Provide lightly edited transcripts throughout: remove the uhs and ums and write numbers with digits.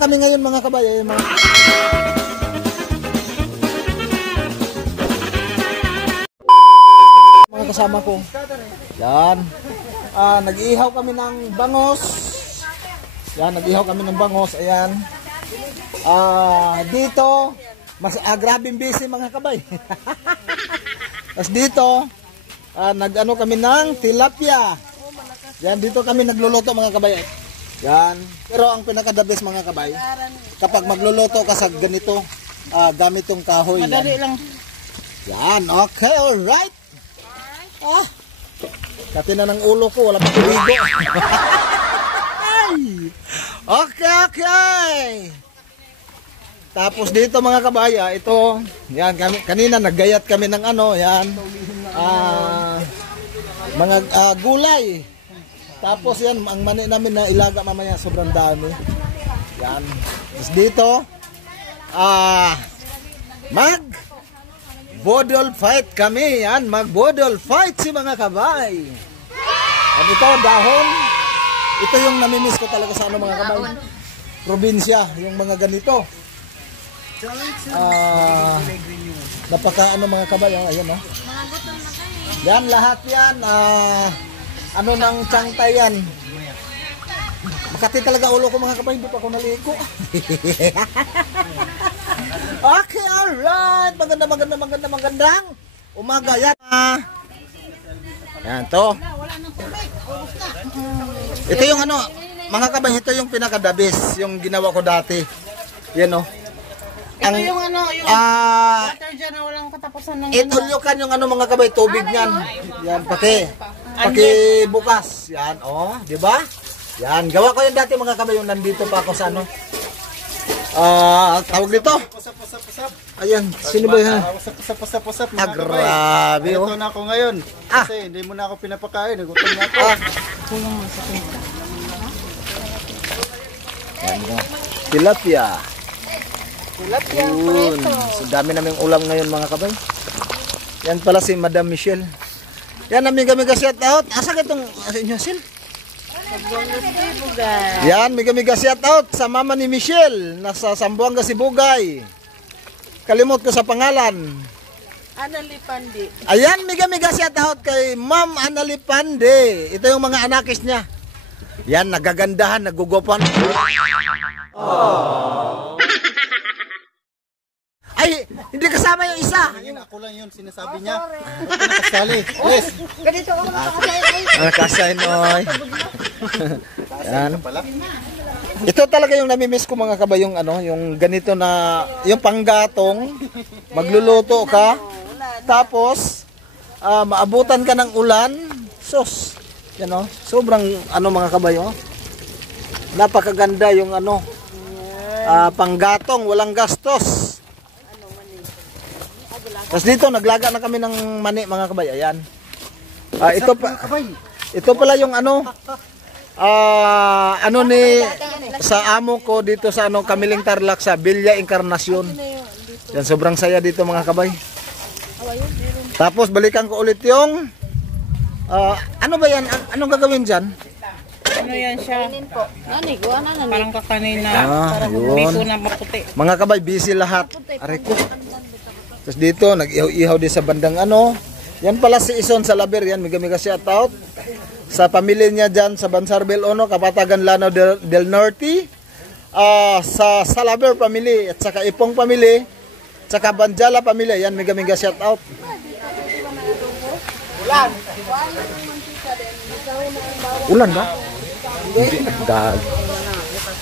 kami ngayon mga kabay. Mga kasama ko. Yan. Nag-iihaw kami ng bangos. Yan, nag-ihaw kami ng bangos. Ayan. Dito, grabing busy mga kabay. Tapos dito, nag-ano kami ng tilapia. Yan, dito kami nagluluto mga kabay. Yan. Pero ang pinaka-the best mga kabay, kapag magluluto ka sa ganito, gamit tong kahoy. Madali lang. Yan, okay, alright. Kati na ng ulo ko, wala pa tuligo. Okay. Tapos dito mga kabay, ito, yan, kanina naggayat kami ng ano, yan, mga gulay. Tapos yan, ang mani namin na ilaga mamaya, sobrang dami. Yan. Tapos dito, mag-bodol fight kami. Yan, mag-bodol fight si mga kabay. At ito, dahon. Ito yung namimiss ko talaga sa ano mga kabay. Probinsya, yung mga ganito. Napaka ano mga kabay, ayan o. Yan, lahat yan, ano ng Changtay yan. Makati talaga ulo ko mga kabay, hindi pa ako naligo. Okay, alright. Magandang umaga yan. Yan to. Ito yung ano, mga kabay, ito yung pinaka-dabis, yung ginawa ko dati. Yan o. Ito yung ano, yung water dyan na walang katapusan ng itulukan yung ano mga kabay, tubig niyan. Yan, pati bukas. Yan, oh, di ba? Yan, gawa ko yung dati mga kabay, yung nandito pa ako sa ano. Tawag dito. Ayan, sino ba yan? Pusap mga kabay. Grabe, oh. Ito na ako ngayon. Kasi hindi mo na ako pinapakain, nagutom na ako. Tilapia. So dami naming ulam ngayon mga kabay. Yan pala si Madam Michelle. Yan, amiga shout out. Asa ka itong inyo sil? Yan, miga shout out sa mama ni Michelle. Nasa Sambuanga Sibugay. Kalimot ko sa pangalan. Anali Pandi. Ayan, miga shout out kay Ma'am Anali Pandi. Ito yung mga anakis niya. Yan, nagagandahan, nagugopan. Ay, hindi kasama yung isa. Ako lang yun, sinasabi niya. Nakasali. Yes. Ganito ako Nakasain, oy. Yan. Ito talaga yung namimiss ko mga kabay, yung ano, yung ganito na, yung panggatong, magluluto ka, tapos, maabutan ka ng ulan, sus, yan o, sobrang, ano mga kabay, oh. Napakaganda yung ano, panggatong, walang gastos. Tapos dito, naglaga na kami ng mani mga kabay. Ayan. Ito pala yung ano, ano ni, sa amo ko dito sa ano, Kamiling Tarlac sa Villa Encarnacion. Yan, sobrang saya dito mga kabay. Tapos balikan ko ulit yung, ano ba yan? Anong gagawin dyan? Ano yan siya? Parang kakanin na. Yun. Biko na maputi. Mga kabay, busy lahat. Aray ko. Tapos dito, nag-ihaw din sa bandang ano. Yan pala si Ison sa Laber. Yan, miga shout out. Sa pamilya niya dyan sa Bansarbel Ono, Kapatagan Lanao del Norte. Sa Salaber family, at saka Ipong family, at saka Banjala family. Yan, miga shout out. Ulan ba? Hindi.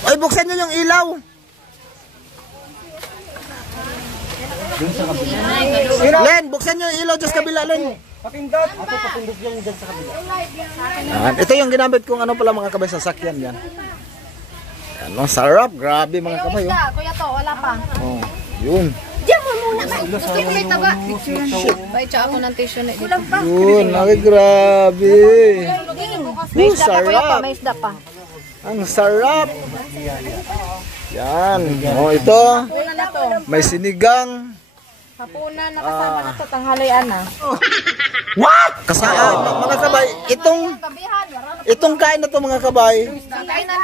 Ay, buksan nyo yung ilaw. Len, buksan nyo yung ilaw dyan sa kabila, Len. Papindot. Ako papindot yan dyan sa kabila. Ito yung ginamit kong ano pala mga kabay, sasakyan yan. Ano, sarap. Grabe mga kabay. Kuya to, wala pa. Oh, yun. Diyan mo muna. Gusto ko may taba. Bay, tsaka ako ng tissue na. Kulang pa. Yun, ay grabe. May isda pa kuya pa, Sarap. may isda pa. Ang sarap. Yan. Oh, ito. Hapunan na to. May sinigang. Hapunan, nakasama na to. Tanghalian na. What? Kasaan mga kabay. Itong kain na to mga kabay.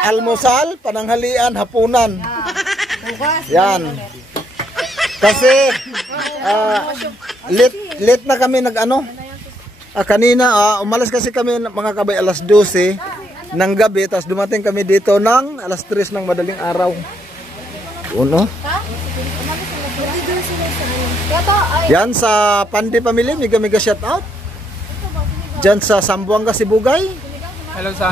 Almusal, pananghalian, hapunan. Yan. Kasi late na kami nag-ano. Kanina umalis kasi kami mga kabay alas 12 ng gabi, tapos dumating kami dito ng alas 3 ng madaling araw. Uno. Yan sa Pandi Family, mega shout out. Diyan sa Sambuanga, Sibugay. Hello sa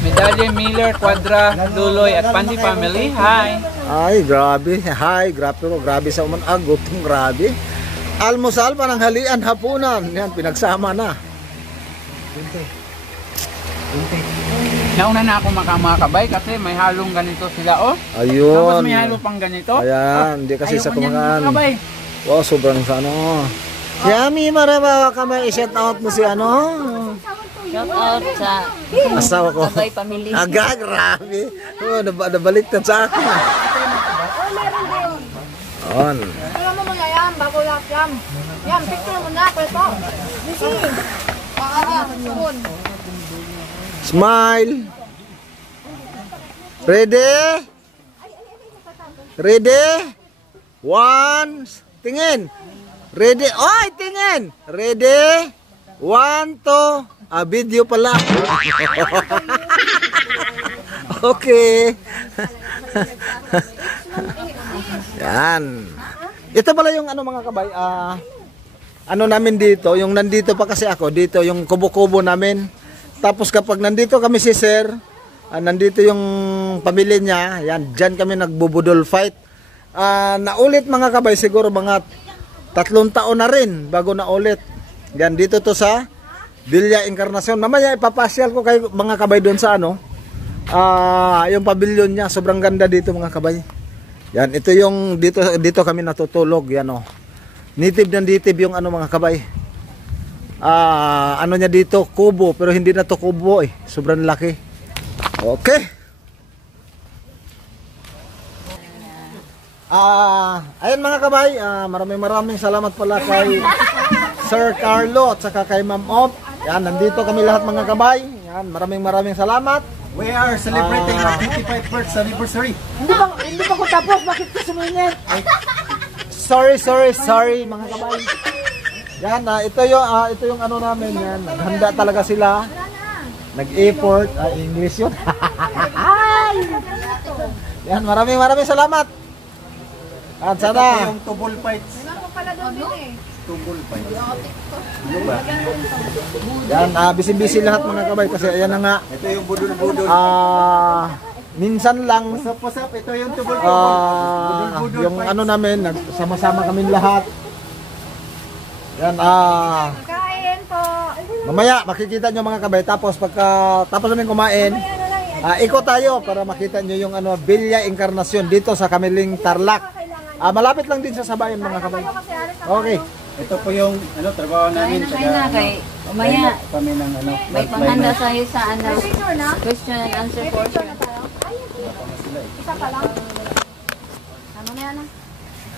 Medallion, Miller, Quadra, Luloy at Pandi Family. Hi. Ay, grabe. Hi, grabe sa uman gutom, grabe. Almusal, pananghalian, hapunan. Yan, pinagsama na. Nauna na ako makabay kasi may halong ganito sila, oh. Ayun. Tapos may halo pang ganito. Ayan, hindi kasi sa kumakan. Makabay. Wow, sobrang sa ano. Yami, maraba ka may i-shout out mo si ano? Shout out sa Asawa ko. Sabay Family. Aga, grabe. Oh, nabaliktad sa akin. On. Alam mo mga yan, bago lahat yan. Yan, picture mo na, pwesto. Busy. Sabon. Smile. Ready? Ready? One. Tingin. Ready? Oy, tingin. Ready? 1, 2. Video pala. Okay. Yan. Ito pala yung ano mga kabay. Ano namin dito, yung nandito pa kasi ako, dito yung kubo-kubo namin. Tapos kapag nandito kami si Sir, nandito yung pamilya niya, yan, dyan kami nagbubudol fight. Naulit mga kabay, siguro mga 3 taon na rin bago naulit. Yan, dito to sa Villa Encarnacion. Mamaya ipapasyal ko kayo mga kabay doon sa ano, yung pavilion niya, sobrang ganda dito mga kabay. Yan, ito yung dito kami natutulog, yan oh. Native yung ano mga kabay. Ano niya dito, kubo, pero hindi na to kubo eh. Sobrang laki. Okay. Ayan mga kabay, maraming salamat pala kay Sir Carlo at saka kay Ma'am Op. Yan, nandito kami lahat mga kabay. Yan, maraming salamat. We are celebrating 55th anniversary. Hindi pa ko tapos, bakit ka sumingit? Sorry mga kabay. Yan, ito yung ano namin yan. Naghanda talaga sila. Nag-effort, English yun. Yan, maraming salamat. At sana Yung tubol fights. Tubol fights. yan, busy lahat mga kabay kasi ayan na nga. Ito yung budol-budol. Minsan lang Pasap, ito yung tubol yung ano namin, nagsama-sama kami lahat. Yan, Kain po. mamaya makikita nyo mga kabay, tapos tapos namin kumain, ikot tayo para makita nyo yung ano, Villa Encarnacion dito sa Kamiling, Tarlac. Malapit lang din sa Sabayan mga kabay. Okay. Ito po yung trabaho namin. Kain na kay umaya. Kami ng May panghanda sa'yo sa ano, question and answer portion. Isa pa lang. Ano na yan?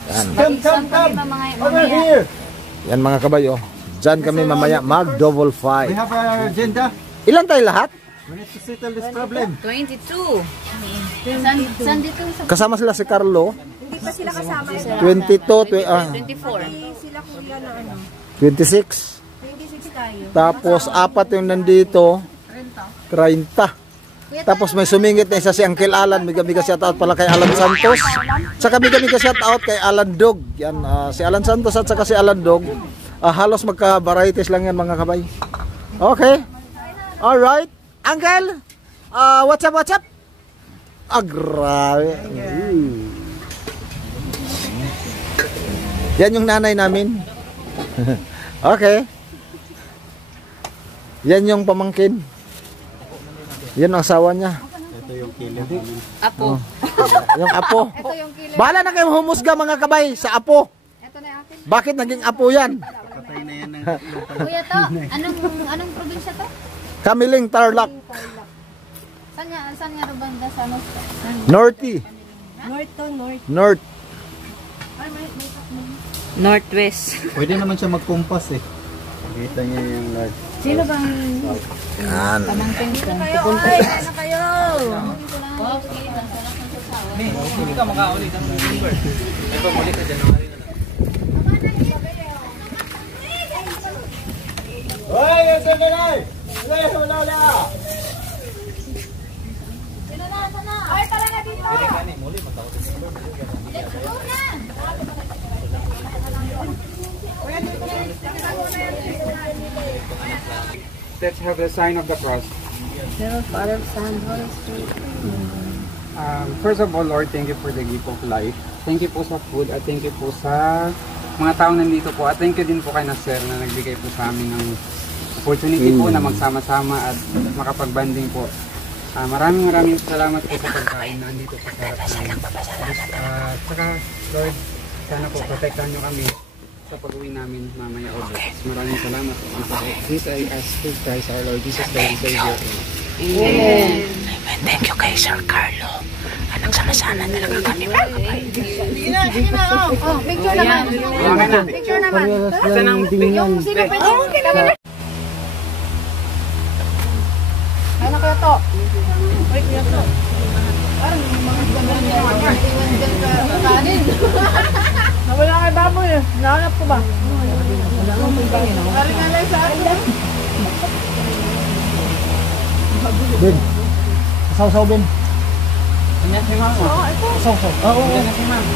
Mag-exam kami mamaya. Yan mga kabay, oh. Diyan kami mamaya mag-double We fight. have our agenda. Ilan tayo lahat? We need to settle this problem. 22. San dito sa Kasama sila si Carlo. Hindi pa sila kasama. 22, 24. Sila kuya na ano. 26. 26 tayo. Tapos 4 yung nandito. 30. Tapos may sumingit na isa si Uncle Alan. Miga shoutout pala kay Alan Santos. Saka miga shoutout kay Alan Dog. Yan, si Alan Santos at saka si Alan Dog. Halos magka-varieties lang yan mga kabay. Okay. Alright. Uncle, what's up? Grabe. Yan yung nanay namin. Okay. Yan yung pamangkin. Yan ang asawa niya. Ito yung killer namin. Apo. Yung apo. Ito yung killer. Bahala na kayong humusga mga kabay sa apo. Ito na yung akin. Bakit naging apo yan? Patay na yan ng Kuya to, anong probinsya to? Kamiling, Tarlac. Saan nga banda sa ano? Norty. North. Northwest. Pwede naman siya mag-compass eh. Kita niya yung Lord. Sino bang Yan. pamangkin ko? Kayo, ay, ano kayo? Hindi ka makaulit ang November. Ay, pumulit ka January na lang. Hoy, ito na lang! Wala! Ay, tara na dito. Let's have the sign of the cross. Father, Son, Holy Spirit. First of all, Lord, thank you for the gift of life. Thank you po sa food at thank you po sa mga taong nandito po. At thank you din po kay na Sir na nagbigay po sa amin ng opportunity po na magsama-sama at makapag-banding po. Maraming salamat po sa pagkain na andito po sa harap namin. Saka, Lord, sana po protektahan nyo kami sa pag-uwi namin mamaya o maraming salamat po. This I ask through Christ our Lord Jesus Christ, Savior. Amen. Thank you kay Sir Carlo. Anong sama-sana talaga kami magkakay. Sige na. Oh, picture naman. Okay na. Picture naman. Asa nang Yung sino pa ito? Okay naman. Ay, na kaya to. Wait, kaya to. Parang mga gano'n niya. Iwan dyan ka kanin. Nawala kay baboy eh. Nahanap ko ba? Parang nga lang sa akin. Ben, sasaw Ben. Kanya si Mama. Sasaw. Oo. Kanya si Mama.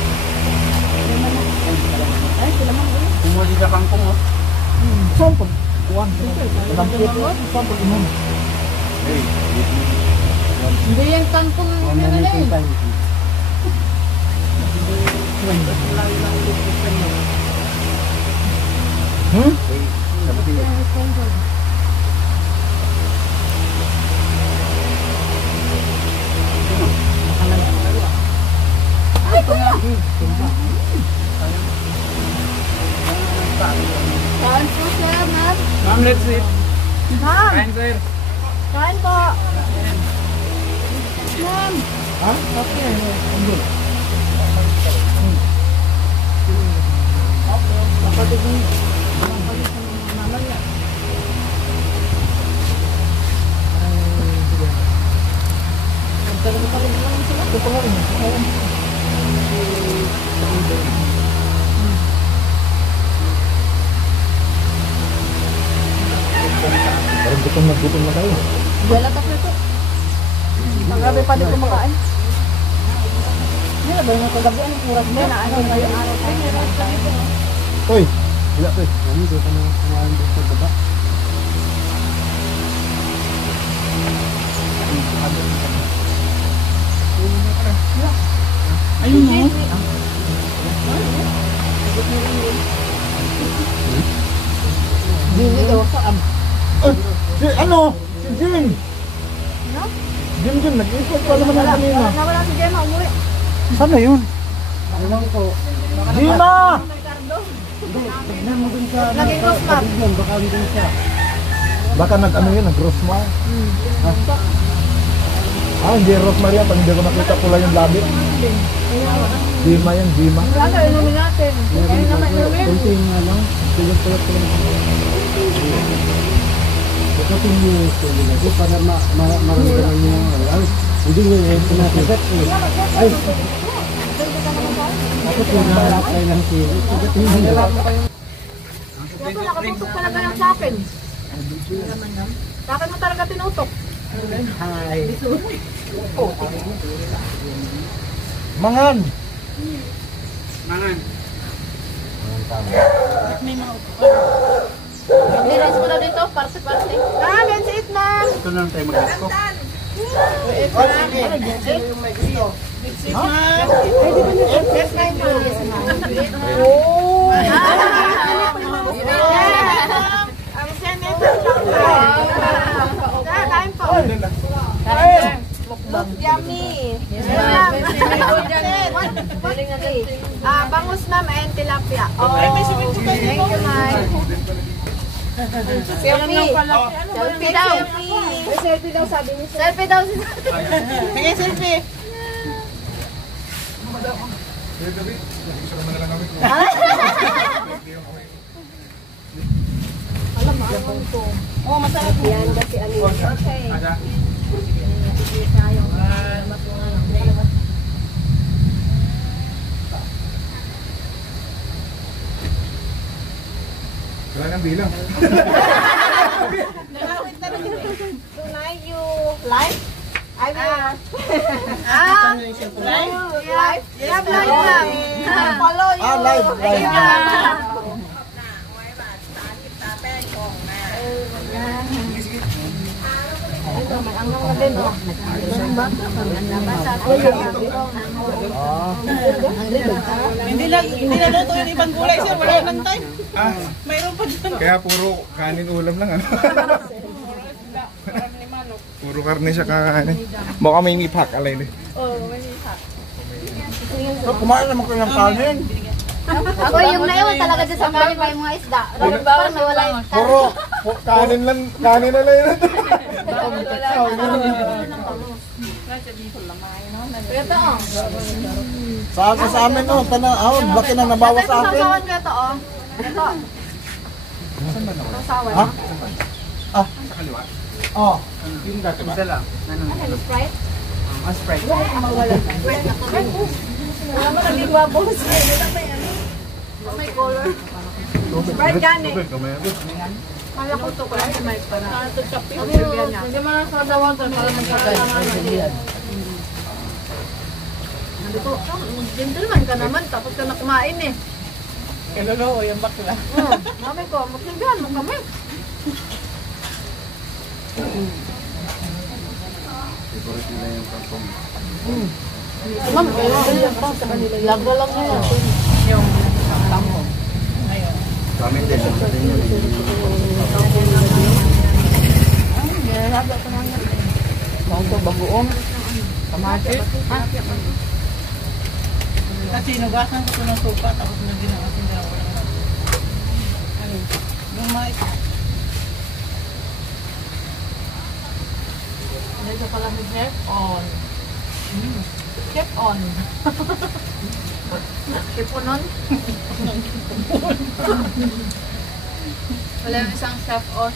Ay, sila Mama. Umuli ka kangkong oh. Sampol. Kuwan. Dampit. Sampol imam. Hindi yan kangkong nila eh. Kain po sir, ma'am. Ma'am, let's eat. Ma'am, Kain, sir. kain po. Ma'am. Ha? Parang gutom na tayo. Wala ka po ito. Magabi pa din kumakain. Hindi na ba yung kagabi? Anong oras ba? Ano ngayong araw tayo? Hoy, wala ko eh. Ano dito na kumain dito sa baba? Ayun mo. Hindi daw sa Ano? Si Jim! Jim, nag-ikot pa naman na kanina. Nawala si Gemma, umuwi. Saan na yun? Ewan ko. Gina! Tignan mo dun sa... Naging crossmap. Baka dun siya. Baka nag-ano yun, nag-rosemar. Hindi rosemar yan. Pag hindi ko nakita pula yung labi. Gima yan, Gima. Ano, inumin natin. Ayun naman, inumin. Kunti nga lang. Tulog-tulog ko lang. Pagkating nyo ito, para maramdaman nyo. Hindi nyo yung pinakagat. Ay! Ako pinakagat ng sili. Pagkating nyo. Ito, nakatutok talaga lang sa akin. Sa akin mo talaga tinutok. Hi! Mangan! Mangan. Niras ko na dito, parte-parte. Let's eat, ma'am. Ito lang tayo mag-asko. Kain po. Yummy. Bangus ma'am and tilapia. Thank you, ma'am. Selfie. Selfie daw. Selfie daw sabi niya. Selfie daw. Sige, selfie. Alam mo, alam ko. Oh, masarap yan kasi ano. Okay. bilang. Tonight you live? I will. Live? Yeah, live lang. Follow you. Live. Hindi na luto yung ibang gulay sir, wala nang time. Mayroon pa dyan. Kaya puro kanin ulam lang ano. Puro karne siya kakanin. Baka may ngipak alay din. Kumain naman ko ng kanin. Ako yung naiwan talaga dyan sa kanin pa yung mga isda. Parang nawala yung Puro kanin na lang yun. Sa amin no, laki na nabawas sa akin. Sasawan ka to, oh. Ito. Sasawan. Ha? Oh. Isa lang. Ano? Sprite? Sprite. Wala mo naliwa, boss. May color. Sprite gani. Kaya ko to kaya may para. Hindi mo na sasawan to para magkakaroon. Nandito, gentleman ka naman, tapos ka na kumain eh. Kalolo, yung bakla. Mami ko, magsilbihan mo kami. Ma'am, lagro lang na yan. Yung tamo. Ayun. Kamin din. Ginalaga ko naman. Mauto bagoong. Kamate. Kasi nugasan ko ng sopa tapos naginawa ko na wala. Ano? Yung mais. Dito pala may keep on. Keep on. Keep on? Wala yung isang chef on.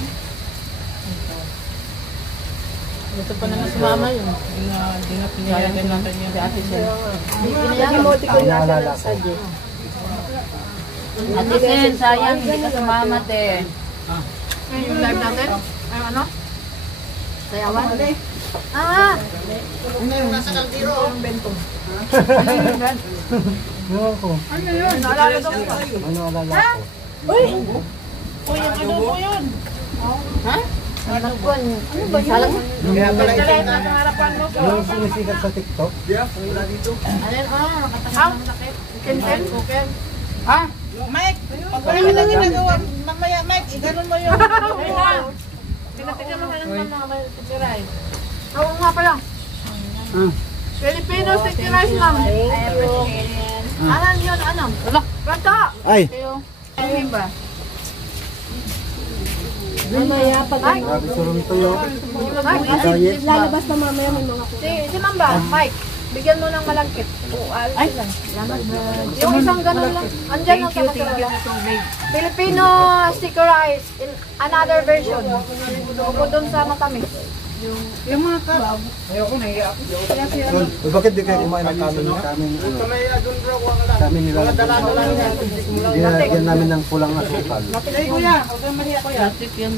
Ito pa naman si mama yun. Hindi na pinayagan natin yung ate siya. Pinayagan mo, di ko naalala ko. Ate Sen, sayang, hindi ka sumama, te. Yung live natin? Ay, ano? Sayawan? Nasa kaldero. Yung bento. Ano yun? Naalala ko. Uy! Uy, yung adobo yun. Ha? Ano ba yun? Kaya pala Kaya na harapan mo. Yung sumisikat sa TikTok? wala dito. Alin, nakatahan ng sakit. Ken? Ha? Mike, pag wala ka na ginagawa, mamaya Mike, iganon mo yung wall. Pinatigyan mo ka ng mga tikiray. Oo nga pala. Filipino sticky rice lang. Ano yun, ano? Rata! Ay. Ano ba? Mamaya pag grabe surong tuyo. Diet. Lalabas na mamaya may mga si Mamba, Mike, bigyan mo ng malangkit. Ay, yung isang ganun lang. Andyan lang sa kasalanan. Filipino sticky rice in another version. Bukod dun sa matamis. Yung mga ka. Ayoko, nahiya ako. Bakit di kayo kumain ng kanin niya? Kami nilalagyan. Nilalagyan namin ng pulang asukal. Ay, kuya, huwag kang mahiya, kuya. Yan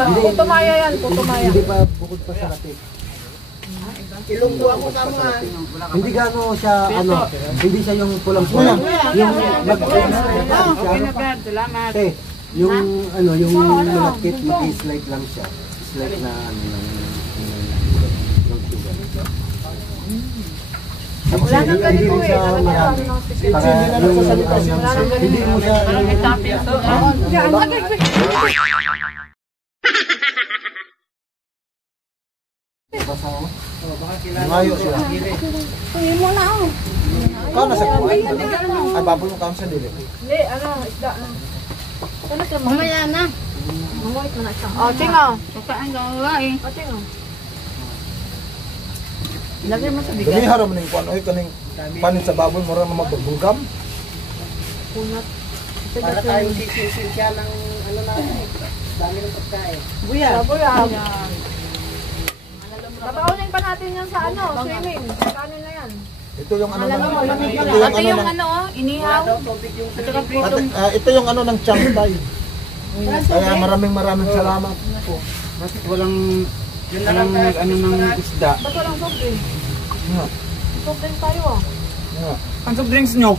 lang, putumaya yan, putumaya. Hindi pa bukod pa sa latik. Ilunggo ako sa mga. Hindi gaano siya hindi siya yung pulang-pulang. Yung Salamat. yung yung malakit mag-slide lang siya. Slide na ng sugar. Tapos Wala nang hindi ganito rin siya marami. Para hindi mo siya Ngayo siya. Kunin mo na ako. Ikaw nasa kumain? Ay, baboy mo kang sa dili. Hindi, isda. Mamaya na. Manguit mo na siya. Oh, tingaw. Kakain ka nga eh. Oh, tingaw. Ilagay mo sa bigas. Dami haram ning kuan oy kaning panin sa baboy mo ra magbugam. para tayo sisisil siya ng natin. Dami ng pagkain. Buya. Babaunin pa natin yan sa swimming. Sa na yan. Ito yung ano Alam mo, malamig ito pala. yung ano ng inihaw. At saka pritong. ito yung ano ng changtay. Kaya maraming salamat po. Bakit walang ano ng isda? Ba't walang soft drink? Nga. Soft drink tayo ah. Nga. Ang soft drinks nyo?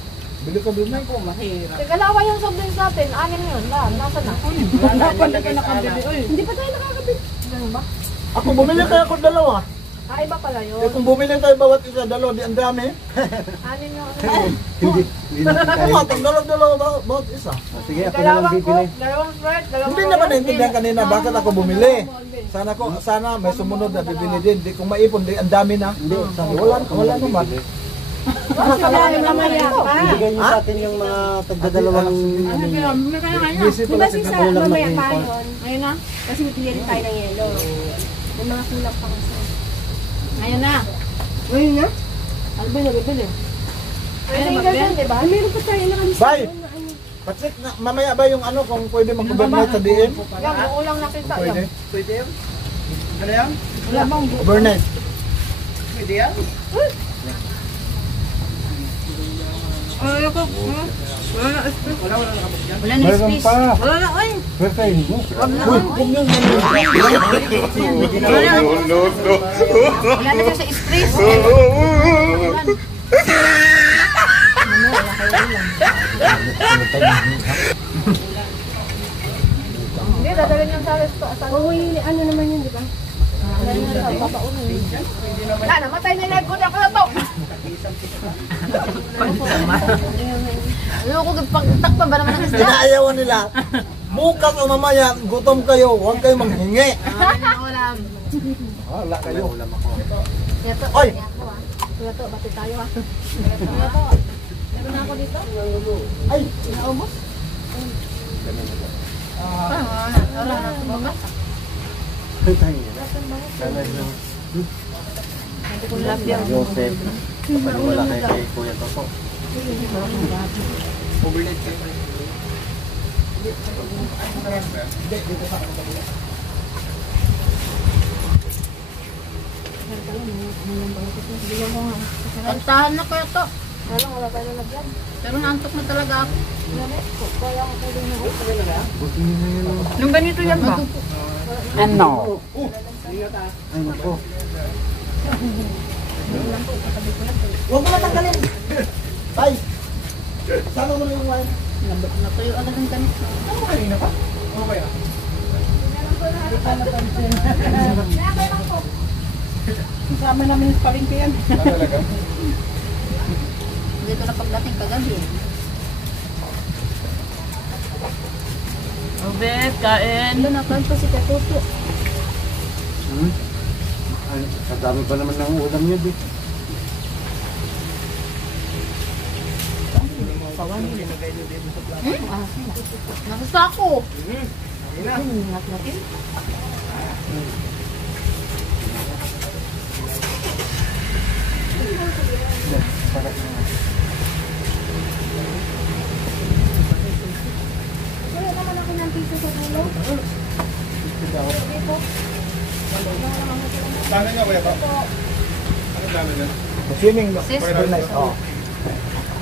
Bili ka doon. Teka, lawa yung soft drinks natin. Anin yun. Nasa na? Wala pa hindi ka nakabili. Hindi pa tayo nakakabili. Ganun ba? Ako bumili tayo ako dalawa. Iba pala yun. Eh kung bumili tayo bawat isa dalawa, di ang dami. Anin yung Hindi na Oo nga, pag dalawa bawat isa. Sige, ako na lang bibili. Dalawang Sprite, dalawang Hindi naman naintindihan kanina bakit ako bumili. Sana may sumunod na bibili din. Di kung maipon, di ang dami na. Hindi, sabi ko, Wala naman. Kaya mamaya pa. ibigay niyo sa atin yung mga tagdadalawang Busy pala si kulang Mamaya pa mag-import. yun. Ayun na. Kasi bibili rin tayo ng yelo. May mga kulang pa kasi. Ayun na. Ngayon na? Ano ba yung bibili? Ayun na ba? Diba? Meron pa tayo nakalista. Bye! Patsik, mamaya ba yung ano kung pwede mag-overnight sa DM? Yan, yung ulang nakita yan. Pwede. Wala bang Overnight. Wala ko. Wala na space. Wala na Meron space. pa. Wala na, ay. Perfect. Wala na siya sa space. Hindi, dadalhin yung sa resto. Ano naman yun, di ba? Wala, namatay na yung live ko. Ako na to. Ano ko, pagtakpan ba naman ng isda? Inaayawan nila. Bukas o mamaya, gutom kayo. Huwag kayo manghingi. Wala. Wala kayo. Kuya to, Oy! Kuya to, bati tayo ha. Kuya to, meron na ako dito. Ay! Naubos? Wala na. Bukas. Joseph. Wala kay Kuya Toto. Kantahan na kuya to. Wala tayo na lagyan. Pero naantok na talaga ako. Nung ganito yan ba? Ano? Ay, nako. Huwag mo na tanggalin. Bye! Sama mo na yung wine. Natuyo agad ang ganito. Kasama namin yung palengke yan. Dito na pagdating kagabi. Obet, kain. Ano na kanto si Katuto. Ay, kadami pa naman ng ulam niya, di. Nasa ako. Wala naman ako ng piso sa dulo. Swimming, overnight. Oh.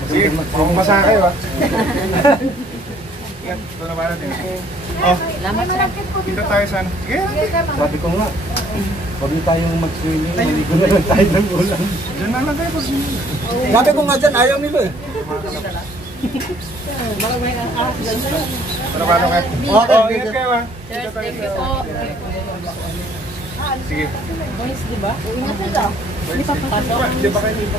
Sige, mamasaya kayo ha. Yan, ito na ba natin? Oh, dito tayo sana. Sige, Sabi ko nga, huwag na tayong mag-swimming. Maligo na lang tayo ng ulam. dyan na lang kayo po. Sabi ko nga dyan, ayaw nila eh. Ano ba kayo? Okay, Oh, ingat kayo ha. Dito tayo. Sige. Di ba kayo dito?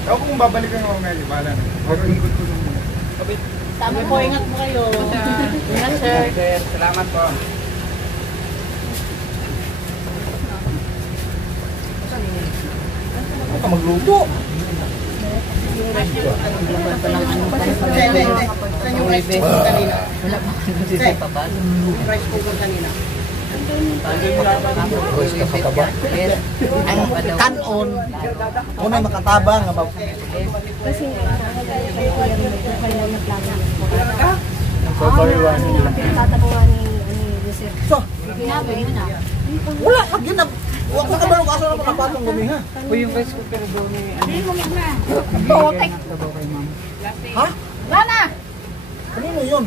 Ako kung babalik kayo mamaya, di ba? Pero ikot ko lang muna. Sabi po, ingat mo kayo. Ingat, sir. Salamat po. Huwag ka magluto. Kanon. Kung may makatabang. Kasi tatabuhan ni Joseph. So, Ginabi yun na. wala. Lagi na. Huwag ka kabalo kaso na makapatong gumiha. O yung rice cooker doon eh. Ha? Lana! Kanino yun?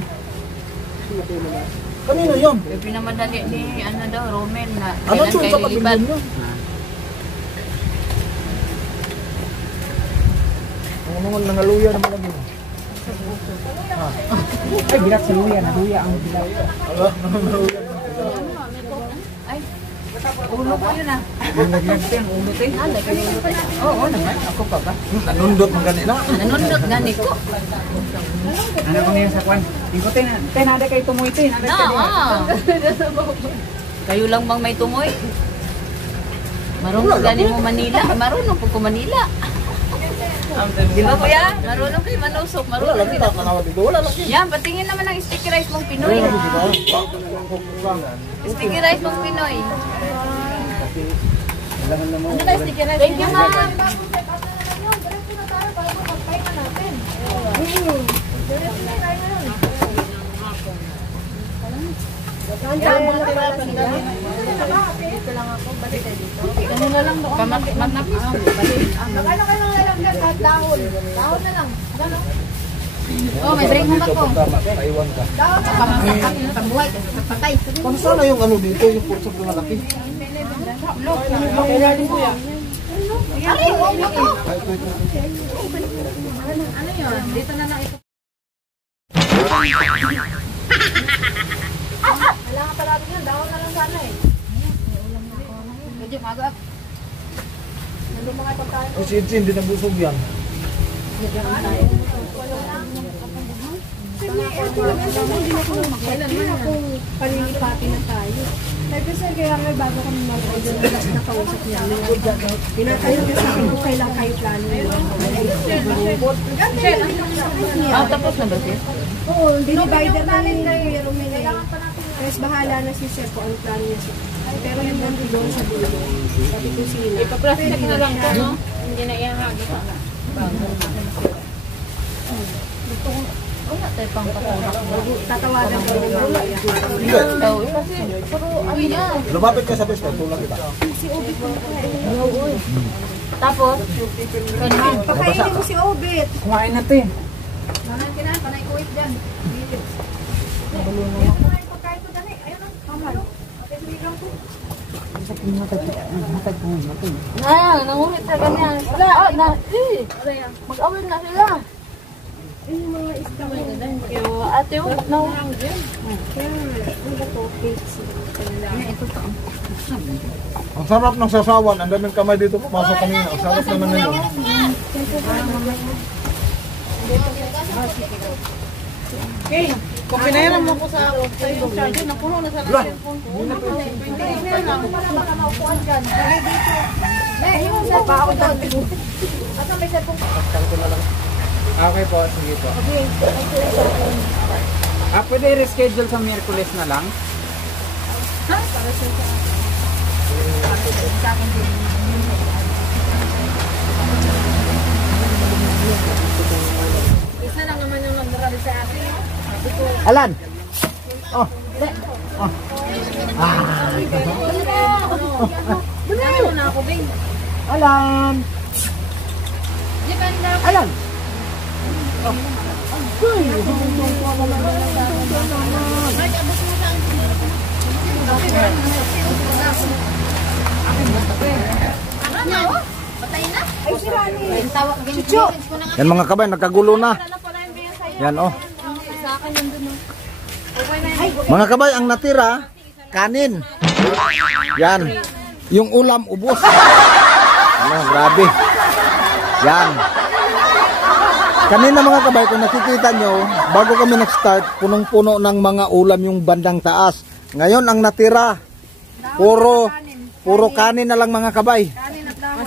Kanino yun? Yung pinamadali ni ano daw, Romel na Ano kailan yun kayo sa lilipat. pagbilan nyo? Ang naman nangaluya naman lagi. Ay, bilat sa luya. Naluya ang bilat. Ulo ko yun ah. Naglagyan, ulot eh. Oo, naman. Ako pa ba? Nanundot ng ganina. Nanundot gani ko. Ano ko ngayon sa kwan? Ikutin na. Nada kayo tumuy ito. Kayo lang bang may tumoy? Marunong gani mo Manila. Marunong po ko Manila. Di ba kuya? Marunong kayo manusok. Wala Marunong lang din kita ako. kanawad dito. Wala lang. Yan, patingin naman ang sticky rice mong Pinoy. Sticky rice mong Pinoy. Ano na sticky rice? Thank you, ma'am. Kanina lang doon. Magnapis. Magkano kayo ng lalagyan kahit dahon? Dahon na lang. Gano'n? Oh, may break mo ba ko? Taiwan ka. Dahon na lang. Pagbuhay, patay. Kung sana yung ano dito, yung pursa ng malaki. Aray, huwag mo to. Ano yun? Dito na lang ito. Kailangan palagi yan. Dahon na lang sana eh. Medyo magag. Nandun mga pagkain. O si Edson, hindi nabusog yan. Kailan man ako palilipati na tayo. Sabi sir, kaya may bago kami mag-order na nakausap niya. Tinatanong niya sa akin kung kailan kayo plano yun. Tapos na ba siya? Oo, dinivider namin kayo. Mas bahala na si sir kung ang plano niya siya. Pero yung nandun doon sa dulo. Sabi ko sila. Ipaplastic na lang ko, no? Hindi na ihahagit. Wala tayo pang patunak mo. Tatawagan ko ng mamaya. Hindi. Kasi, puro ano yan. Lumapit ka sa best, tulak kita. Si Obit mo na Tapos, pakainin mo si Obit. Kumain na ito eh. Manang kinahan, panay kuwit dyan. Pagkain ko dyan eh. Ayun ang kamal. Okay, sumigaw ko. nangulit sa ganyan. Wala, mag-awin na sila. Yung mga isda mo. Ate, nahurang dyan. Kaya, ano ba to? Cakes. Ito to. Ang sarap ng sasawan. Ang daming kamay dito. Pumasok kami. Ang sarap naman na yun. Okay. Kung pinayaran mo ko sa yung charger, napuno na sa cellphone ko. Yung sa pa ako dyan. At may cellphone. Okay po, sige po. Pwede reschedule sa Miyerkules na lang? Isa lang naman yung nag-rally sa akin. Alan! Oh. Dami mo na ako, Bing. Alan! Depende. Alan! Patay na. Ay, si Rani. Tawag message ko na nga. Yan mga kabay, nagkagulo na. Wala pa rin biya sa'yo. Yan oh. Sa akin nandun. Okay na yun. Mga kabay, ang natira, kanin. Yan. Yung ulam, ubos. Ano, grabe. Yan. Kanina mga kabay, kung nakikita nyo, bago kami nag-start, punong-puno ng mga ulam yung bandang taas. Ngayon, ang natira, puro kanin na lang mga kabay.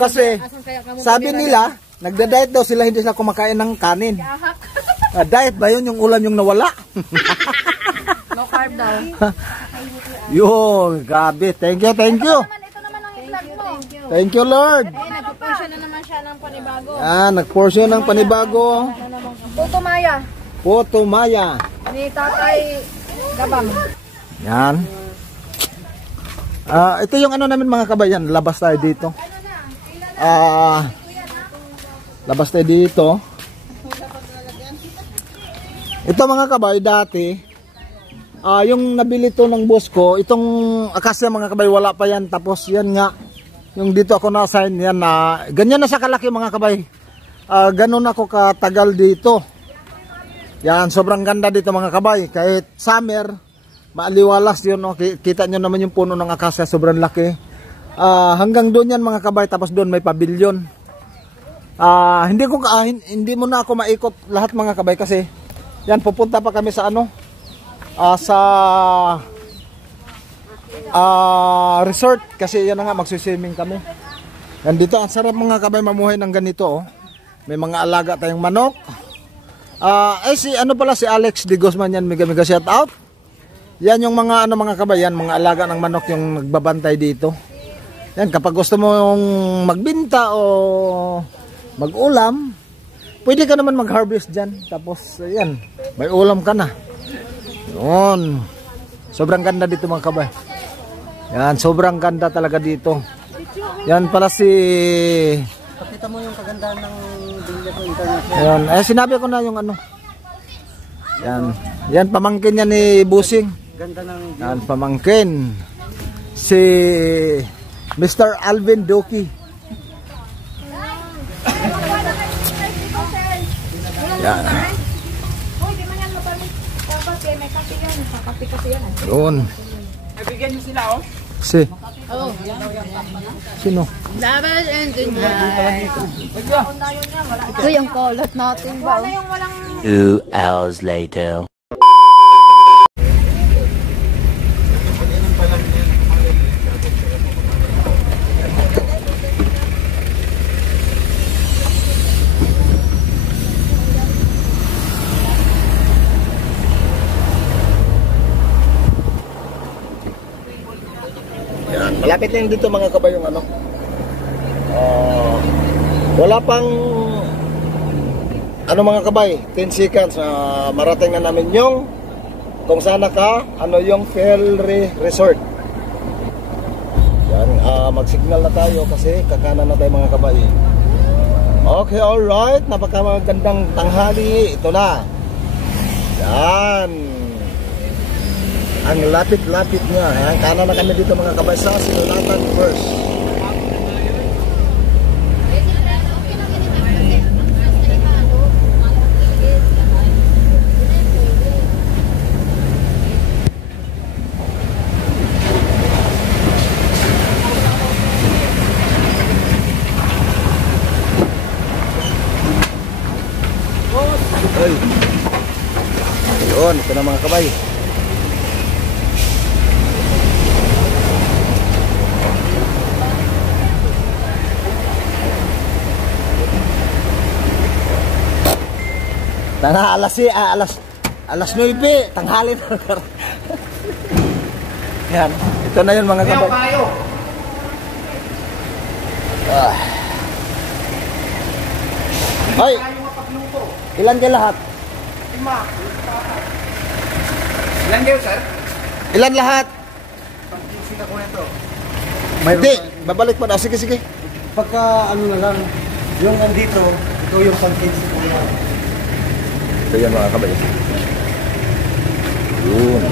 Kasi, sabi nila, nagda-diet daw sila, hindi sila kumakain ng kanin. Diet ba yun, yung ulam yung nawala? No carb daw. Yun, grabe. Thank you, thank you. Ito naman ang i-vlog mo. Thank you, Lord. Nag-portion na naman siya ng panibago. Nag-portion ng panibago. Puto Maya. Puto Maya. Ni Tatay Gabang. Yan. Ito yung ano namin mga kabayan. Labas tayo dito. Labas tayo dito. Ito mga kabay, dati, yung nabili to ng boss ko, itong akasya mga kabay, wala pa yan. Tapos yan nga, yung dito ako na-assign, yan na, ganyan na sa kalaki mga kabay. Ganun ako katagal dito. Yan, sobrang ganda dito mga kabay. Kahit summer, maaliwalas yun. No? Kita nyo naman yung puno ng akasya, sobrang laki. Hanggang doon yan mga kabay, tapos doon may pavilion. Hindi mo na ako maikot lahat mga kabay kasi yan, pupunta pa kami sa ano, sa resort kasi yan na nga, magsiswimming kami. Yan dito, ang sarap mga kabay mamuhay ng ganito. Oh. May mga alaga tayong manok. Si Alex de Guzman yan, mega shout out. Yan yung mga mga kabay, yan mga alaga ng manok yung nagbabantay dito. Yan, kapag gusto mong magbinta o mag-ulam, pwede ka naman mag-harvest dyan. Tapos, yan, may ulam ka na. Yun. Sobrang ganda dito mga kabay. Yan, sobrang ganda talaga dito. Yan pala si... Pakita mo yung kagandahan ng Villa ko International. Yan, sinabi ko na yung ano. Yan, yan pamangkin niya ni Busing. Ganda ng Yan, pamangkin. Si Mr. Alvin Doki. Yan. Yun. Nabigyan niyo sila, oh. Oh. Sino? Dapat engineer. Ito yung kolot natin ba? 2 hours later. Malapit na dito mga kabay yung ano. Wala pang ano mga kabay, 10 seconds na marating na namin yung kung saan yung Felry Resort. Yan, mag-signal na tayo kasi kakanan na tayo mga kabay. Okay, alright, napakagandang tanghali, ito na. Yan. Ang lapit-lapit niya. Ayan, kanan na kami dito mga kabay sa Sinulatan First. Ay. Ayun, ito na mga kabay. alas 9, tanghali na. Yan, ito na yun mga kabay. Hoy, ilan kayo lahat? 5. Ilan kayo, sir? Ilan lahat? Pag-15 ako nito. Hindi, babalik pa daw. Sige, sige. Pagka ano na lang, yung andito, ito yung pang-15 ko lang. Ito yan mga kabay. Yun.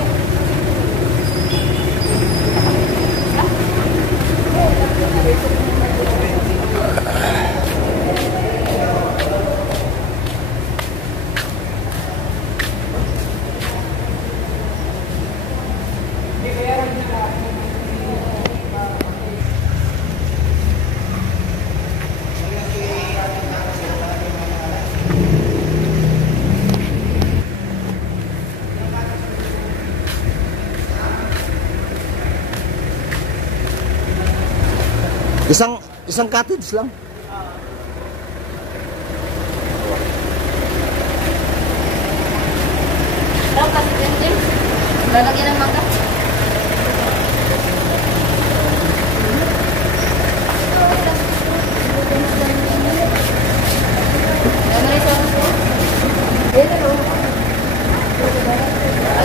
Isang cottage lang. Dapat din. Lalagyan ng mangga.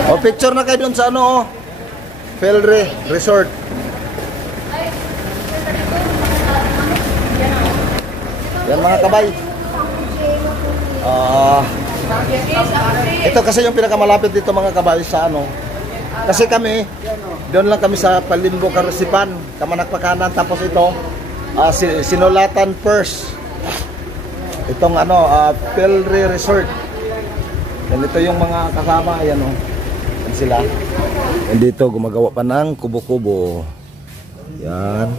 O, picture na kayo dun sa ano, Felry Resort. Yan mga kabay. Ito kasi yung pinakamalapit dito mga kabay sa ano, Kasi kami, doon lang kami sa Palimbo, Karusipan, Kamanak Pakanan, tapos ito, Sinulatan First. Itong Pelri Resort. Yan, ito yung mga kasama, ayan o. Yan sila. And dito, gumagawa pa ng kubo-kubo. Yan.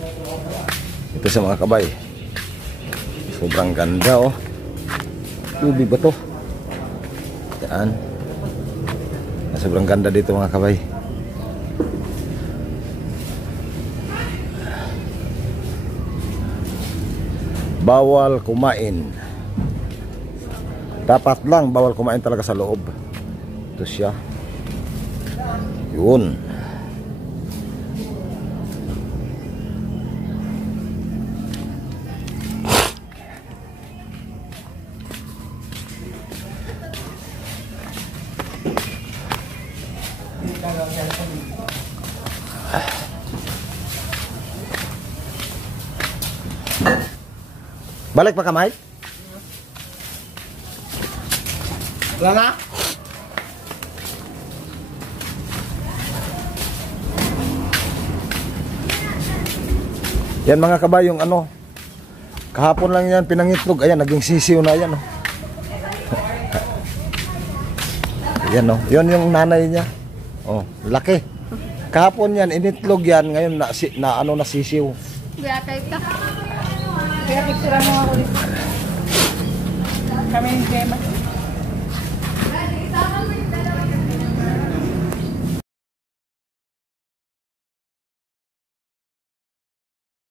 Ito sa mga kabay. Sobrang ganda oh. Tubig ba to? Yan. Sobrang ganda dito mga kabay. Bawal kumain. Dapat lang bawal kumain talaga sa loob. Ito siya. Yun. Balik pa ka, Mike? Wala na? Yan mga kabayong kahapon lang yan pinangitlog. Ayan, naging sisiw na yan oh. Yan oh, yun yung nanay niya. Oh, laki. Kahapon yan, initlog yan. Ngayon nasisiw. Kaya kayo ka. Kaya picture mo ako dito. Kami ni Gemma.